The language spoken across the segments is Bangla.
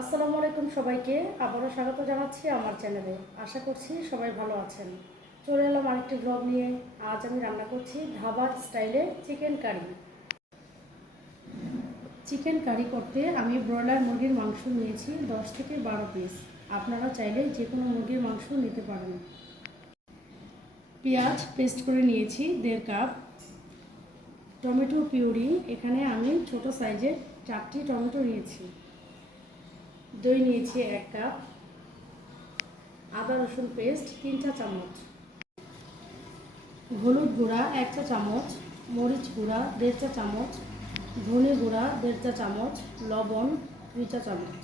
আসসালামু আলাইকুম সবাইকে আবারও স্বাগত জানাচ্ছি আমার চ্যানেলে। আশা করছি সবাই ভালো আছেন। চলে এলাম আরেকটি ব্লগ নিয়ে। আজ আমি রান্না করছি ধাবা স্টাইলে চিকেন কারি। চিকেন কারি করতে আমি ব্রয়লার মুরগির মাংস নিয়েছি 10 থেকে 12 পিস। আপনারা চাইলে যে কোনো মুরগির মাংস নিতে পারেন। পেঁয়াজ পেস্ট করে নিয়েছি 1.5 কাপ। টমেটো পিউরি এখানে আমি ছোট সাইজের 4টি টমেটো নিয়েছি। দই নিয়েছি 1 কাপ। আদা রসুন পেস্ট 3 চা চামচ। হলুদ গুঁড়া 1 চা চামচ। মরিচ গুঁড়া 1.5 চা চামচ। ধনে গুঁড়া 1.5 চা চামচ। লবণ 2 চা চামচ।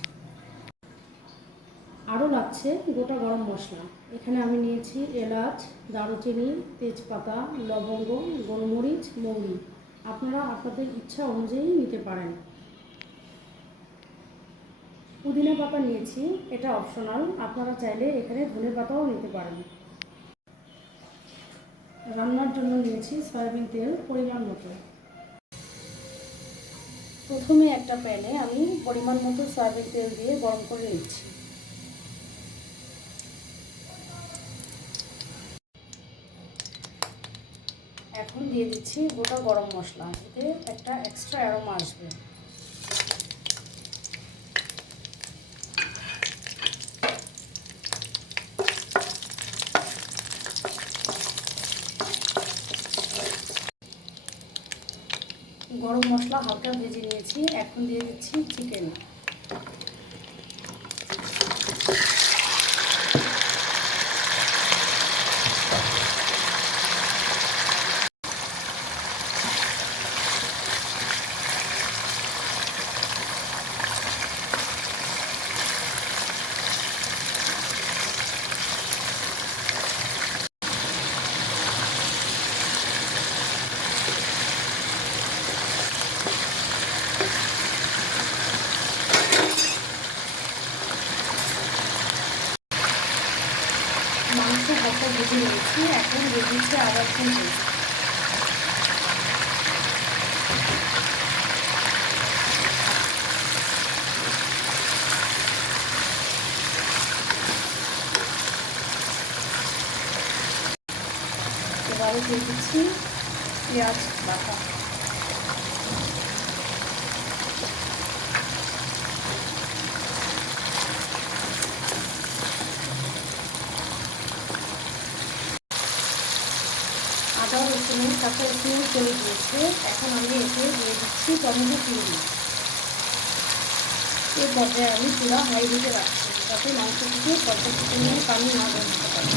আরও লাগছে গোটা গরম মশলা। এখানে আমি নিয়েছি এলাচ, দারুচিনি, তেজপাতা, লবঙ্গ, গোলমরিচ, মৌরি। আপনারা আপনাদের ইচ্ছা অনুযায়ী নিতে পারেন। পুদিনা পাতা নিয়েছি, এটা অপশনাল, আপনারা চাইলে এখানে ধনে পাতাও নিতে পারেন। রান্নার জন্য নিয়েছি সয়াবিন তেল পরিমাণ মতো। প্রথমে একটা প্যানে আমি পরিমাণ মতো সয়াবিন তেল দিয়ে গরম করে নিচ্ছি। এখন দিয়ে দিচ্ছি গোটা গরম মশলা, এতে একটা এক্সট্রা অ্যারোমা আসবে। গরম মশলা হালকা ভেজে নিয়েছি, এখন দিয়ে দিচ্ছি চিকেন। মাংস হালকা ভেজে নিয়েছি, এখন দিয়ে দিচ্ছি আদা রসুন পেস্ট। এবারে দিয়ে দিচ্ছি পেঁয়াজ বাটা। আদা রসুনের কাঁচা রসুন চলে গিয়েছে, এখন আমি এতে দিয়ে দিচ্ছি টমেটো পিউরি। এই পর্যায়ে আমি পুরো হাই হিটে রাখছি, যাতে মাংস থেকে পর্যাপ্ত পরিমাণে পানি না বেরোতে পারে।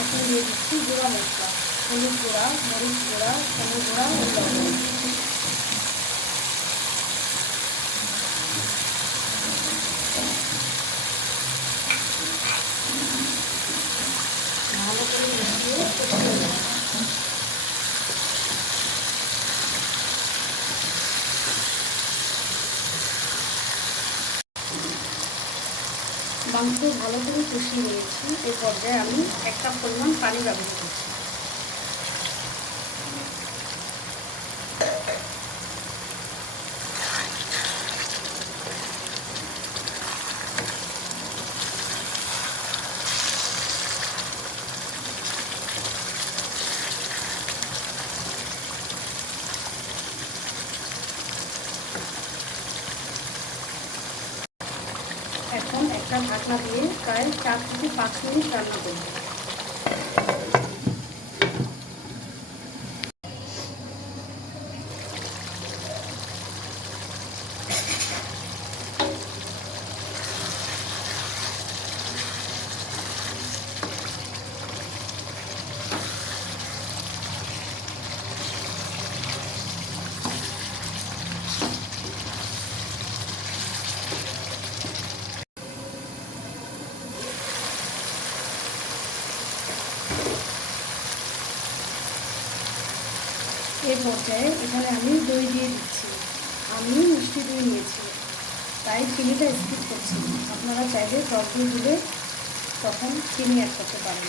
এখন দিয়ে দিচ্ছি গুঁড়া মশলা, হলুদ গুঁড়া, মরিচ গুঁড়া, ধনে গুঁড়া ও লবণ। ভালো করে মিশিয়ে কষিয়ে নেব। মাংস ভালো করে কষিয়ে নিয়েছি, এই পর্যায়ে আমি 1 কাপ পরিমাণ পানি ব্যবহার করছি। এখন একটা ঢাকনা দিয়ে প্রায় 4 থেকে 5 মিনিট রান্না করব। এই পর্যায়ে এখানে আমি দই দিয়ে দিচ্ছি। আমি মিষ্টি দই নিয়েছি, তাই চিনিটা স্কিপ করছি। আপনারা চাইলে টক দই দিলে তখন চিনি অ্যাড করতে পারেন।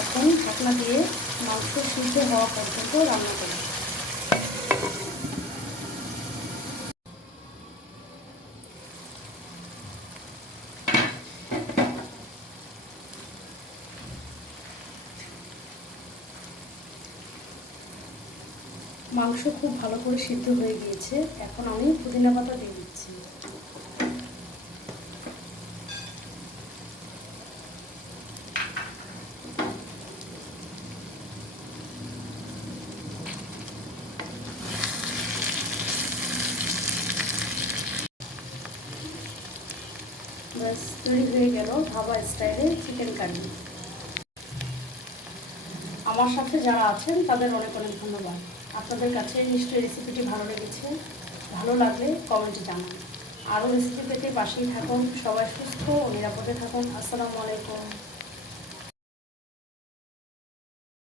এখন ঢাকনা দিয়ে মাংস সিদ্ধ হওয়া পর্যন্ত রান্না করব। মাংস খুব ভালো করে সিদ্ধ হয়ে গিয়েছে। এখন আমি পুদিনা পাতা দিয়ে দিচ্ছি। ব্যাস তৈরি হয়ে গেল ধাবা স্টাইলে চিকেন কারি। আমার সাথে যারা আছেন তাদের অনেক অনেক ধন্যবাদ। আপনাদের কাছে নিশ্চয়ই রেসিপিটি ভালো লেগেছে। ভালো লাগলে কমেন্টে জানান। আরও রেসিপি পেতে পাশেই থাকুন। সবাই সুস্থ ও নিরাপদে থাকুন। আসসালামু আলাইকুম।